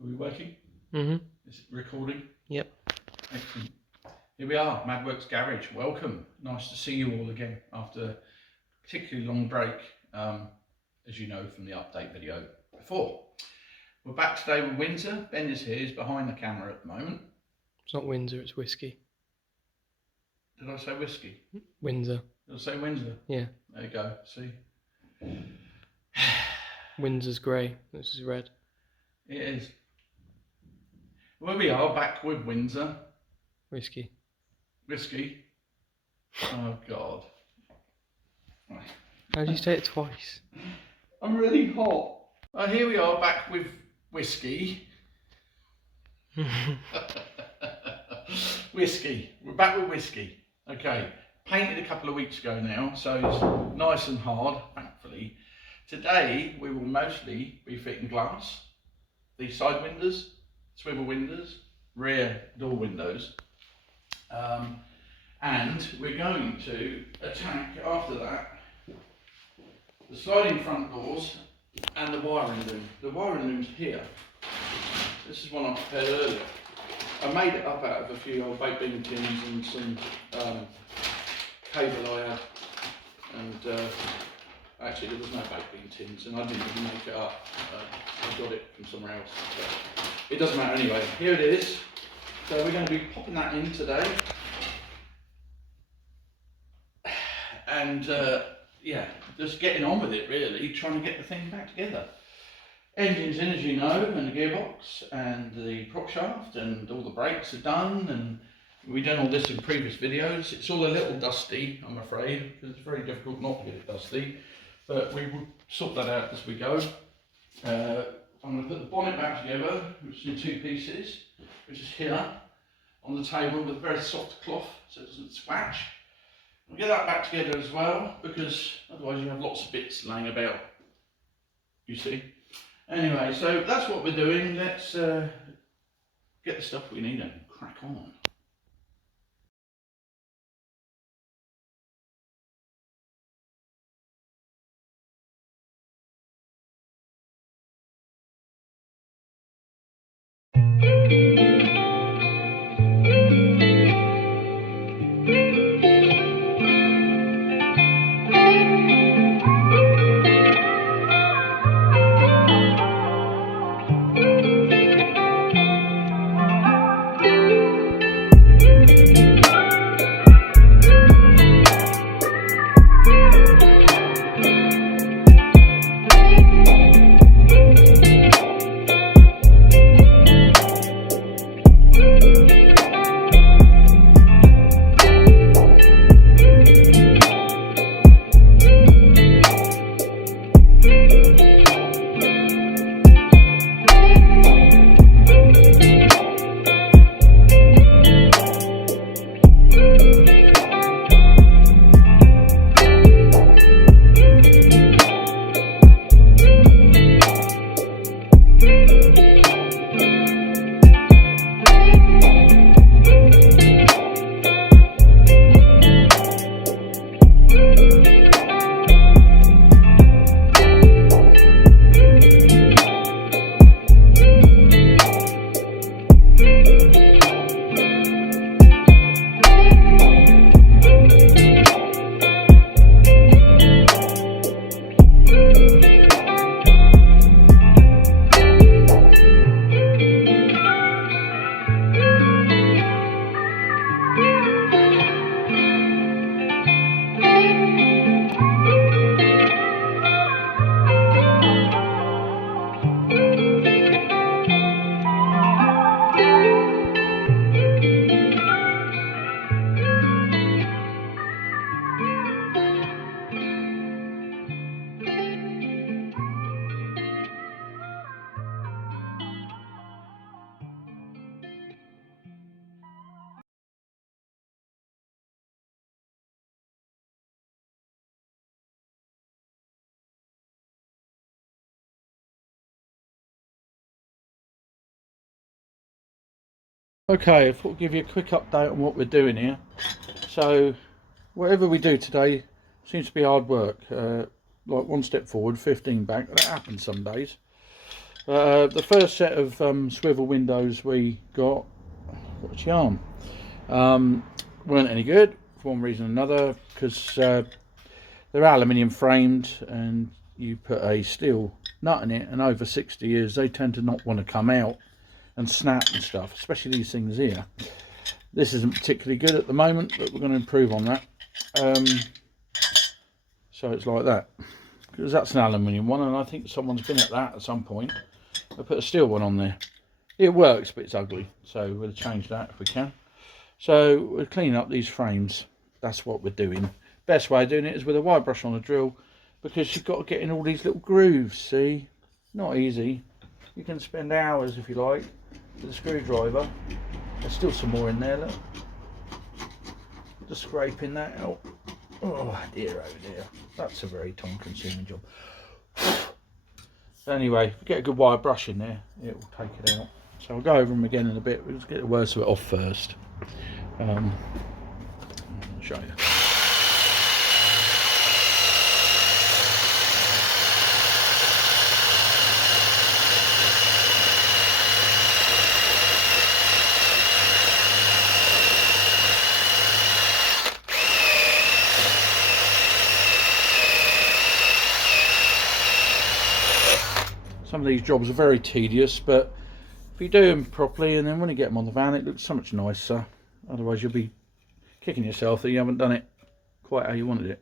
Are we working? Mm-hmm. Is it recording? Yep. Excellent. Here we are, MadWorks Garage. Welcome. Nice to see you all again after a particularly long break, as you know from the update video before. We're back today with Windsor. Ben is here, he's behind the camera at the moment. It's not Windsor, it's whiskey. Did I say whiskey? Windsor. Did I say Windsor? Yeah. There you go, see? Windsor's grey, this is red. It is. Where we are, back with Windsor. Whiskey. Whiskey. Oh God. How did you say it twice? I'm really hot. Here we are, back with whiskey. Whiskey. We're back with whiskey. Okay. Painted a couple of weeks ago now, so it's nice and hard, thankfully. Today we will mostly be fitting glass, these side windows, swivel windows, rear door windows, and we're going to attack after that the sliding front doors and the wiring loom. The wiring loom's here. This is one I prepared earlier. I made it up out of a few old baked bean tins and some cable I had, and actually there was no baked bean tins and I didn't even make it up. I got it from somewhere else, but it doesn't matter anyway. Here it is. So we're going to be popping that in today, and yeah, just getting on with it really, trying to get the thing back together. Engine's in, as you know, and the gearbox and the prop shaft and all the brakes are done, and we've done all this in previous videos. It's all a little dusty, I'm afraid, because it's very difficult not to get it dusty, but we will sort that out as we go. I'm going to put the bonnet back together, which is in two pieces, which is here on the table with a very soft cloth so it doesn't scratch. We'll get that back together as well, because otherwise you have lots of bits laying about, you see. Anyway, so that's what we're doing. Let's get the stuff we need and crack on. Okay, I thought I'd give you a quick update on what we're doing here. So, whatever we do today seems to be hard work. Like one step forward, 15 back. That happens some days. The first set of swivel windows we got a charm. Weren't any good for one reason or another, because they're aluminium framed and you put a steel nut in it, and over 60 years they tend to not want to come out and snap and stuff, especially these things here. This isn't particularly good at the moment, but we're going to improve on that. So it's like that, because that's an aluminium one, and I think someone's been at that at some point. I put a steel one on there. It works, but it's ugly, so we'll change that if we can. So we're cleaning up these frames. That's what we're doing. Best way of doing it is with a wire brush on a drill, because you've got to get in all these little grooves. See, not easy. You can spend hours if you like with a screwdriver. There's still some more in there, look. Just scraping that out. Oh dear, oh dear. That's a very time consuming job. Anyway, if we get a good wire brush in there, it will take it out. So I'll go over them again in a bit. We'll just get the worst of it off first. I'll show you. Some of these jobs are very tedious, but if you do them properly, and then when you get them on the van, it looks so much nicer. Otherwise you'll be kicking yourself that you haven't done it quite how you wanted it.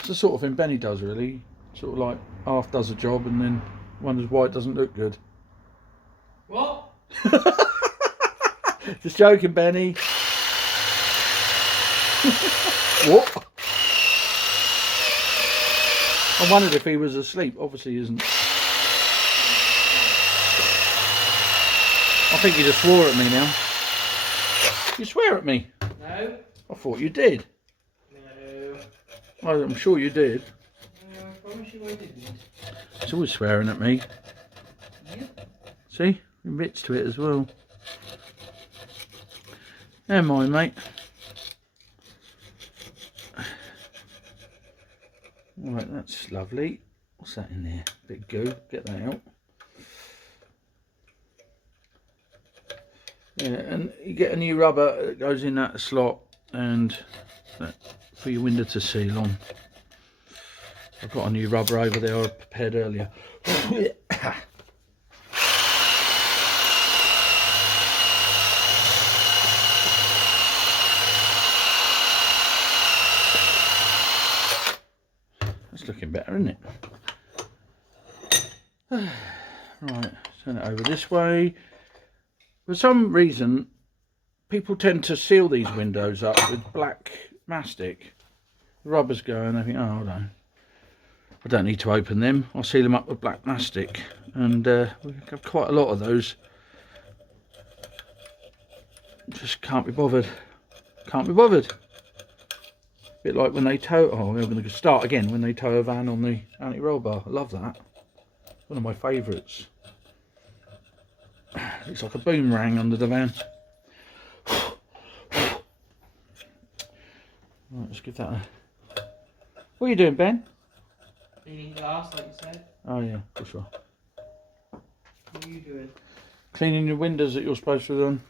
It's the sort of thing Benny does, really. Sort of like half does a job and then wonders why it doesn't look good. What? Just joking, Benny. What? I wondered if he was asleep. Obviously he isn't. I think you just swore at me now. You swear at me? No. I thought you did. No. I'm sure you did. No, I promise you I didn't. It's always swearing at me. Yeah. See? Bits to it as well. Never mind, mate. Right, that's lovely. What's that in there? Bit of goo. Get that out. Yeah, and you get a new rubber that goes in that slot, and that for your window to seal on. I've got a new rubber over there I prepared earlier. That's looking better, isn't it? Right, turn it over this way. For some reason, people tend to seal these windows up with black mastic. The rubbers go and I think, oh, hold on. I don't need to open them. I'll seal them up with black mastic. And we have quite a lot of those. Just can't be bothered. Can't be bothered. Bit like when they tow, oh, we're going to start again when they tow a van on the anti-roll bar. I love that. One of my favourites. Looks like a boomerang under the van. Right, let's give that a... What are you doing, Ben? Cleaning glass, like you said. Oh yeah, for sure. What are you doing? Cleaning the windows that you're supposed to have done.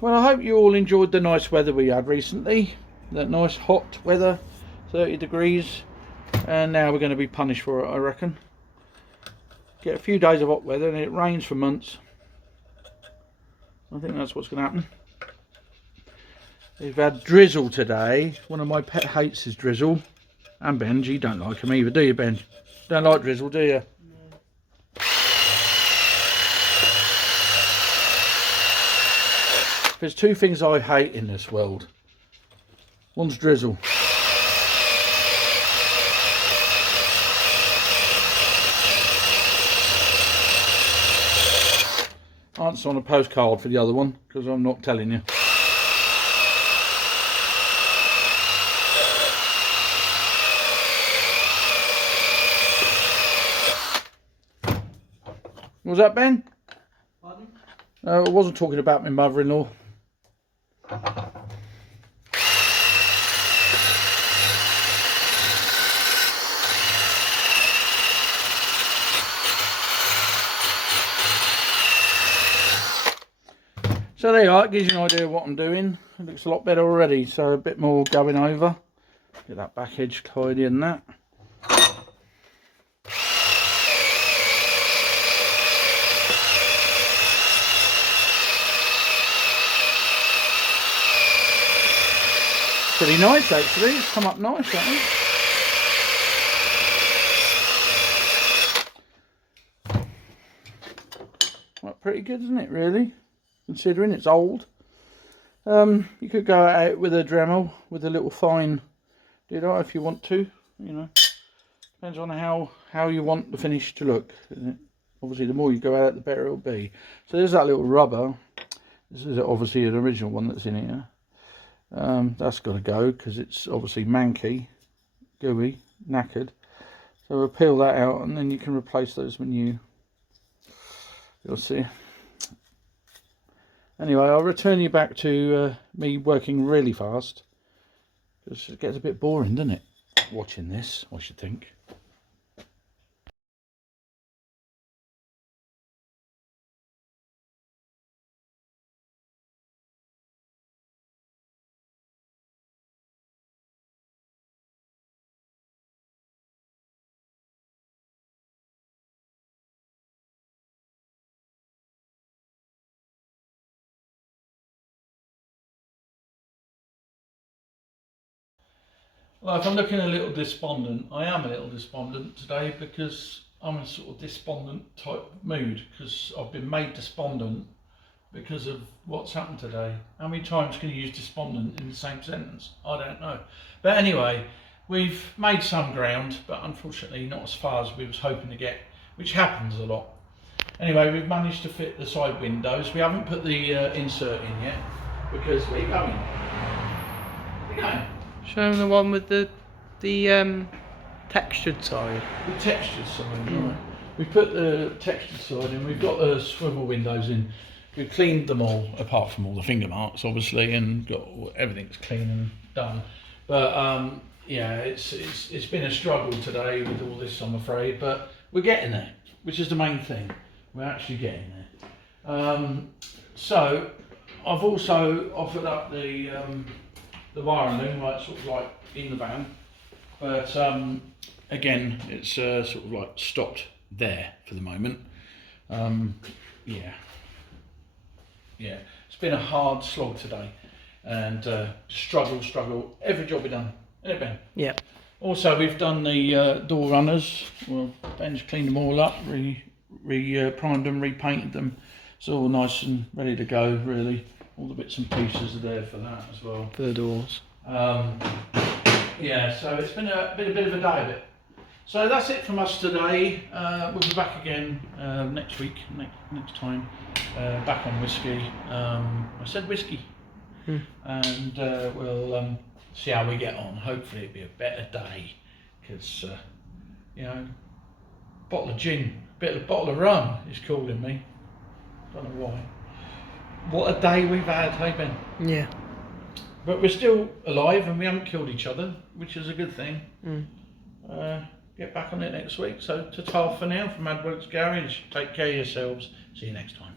Well, I hope you all enjoyed the nice weather we had recently. That nice hot weather, 30 degrees. And now we're going to be punished for it, I reckon. Get a few days of hot weather and it rains for months. I think that's what's going to happen. We've had drizzle today. One of my pet hates is drizzle. And Benji, you don't like him either, do you, Ben? Don't like drizzle, do you? There's two things I hate in this world. One's drizzle. answer on a postcard for the other one, because I'm not telling you. What was that, Ben? Pardon? I wasn't talking about my mother-in-law. So there you are, it gives you an idea of what I'm doing. It looks a lot better already, so a bit more going over. Get that back edge tidy and that. Pretty nice actually, it's come up nice, hasn't it? Well, pretty good, isn't it, really? Considering it's old. You could go out with a Dremel, with a little fine didot if you want to, you know. Depends on how you want the finish to look. Obviously, the more you go at it, the better it'll be. So there's that little rubber. This is obviously an original one that's in here. That's got to go because it's obviously manky, gooey, knackered. So we'll peel that out and then you can replace those when you'll see. Anyway, I'll return you back to me working really fast, because it gets a bit boring, doesn't it, watching this, I should think. Well, if I'm looking a little despondent, I am a little despondent today because I'm in a sort of despondent type mood because I've been made despondent because of what's happened today. How many times can you use despondent in the same sentence? I don't know. But anyway, we've made some ground, but unfortunately not as far as we was hoping to get, which happens a lot. Anyway, we've managed to fit the side windows. We haven't put the insert in yet because where are you going? Where are you going? Show them the one with the textured side. The textured side, right. We put the textured side in, we've got the swivel windows in. We've cleaned them all, apart from all the finger marks, obviously, and got everything's clean and done. But yeah, it's been a struggle today with all this, I'm afraid, but we're getting there, which is the main thing. We're actually getting there. So I've also offered up the wiring loom, like sort of like in the van, but again, it's sort of like stopped there for the moment. Yeah, it's been a hard slog today, and struggle. Every job we've done, isn't it, Ben? Yeah. Also, we've done the door runners. Well, Ben's cleaned them all up, primed them, repainted them. It's all nice and ready to go, really. All the bits and pieces are there for that as well. For the doors. Yeah, so it's been a bit of a day of it. So that's it from us today. We'll be back again next week, next time, back on whiskey. I said whiskey. And we'll see how we get on. Hopefully it'll be a better day, because you know, bottle of gin, bottle of rum is calling me. Don't know why. What a day we've had, hey Ben? Yeah. But we're still alive and we haven't killed each other, which is a good thing. Get back on it next week. So ta-ta for now from AdWorks Garage. Take care of yourselves. See you next time.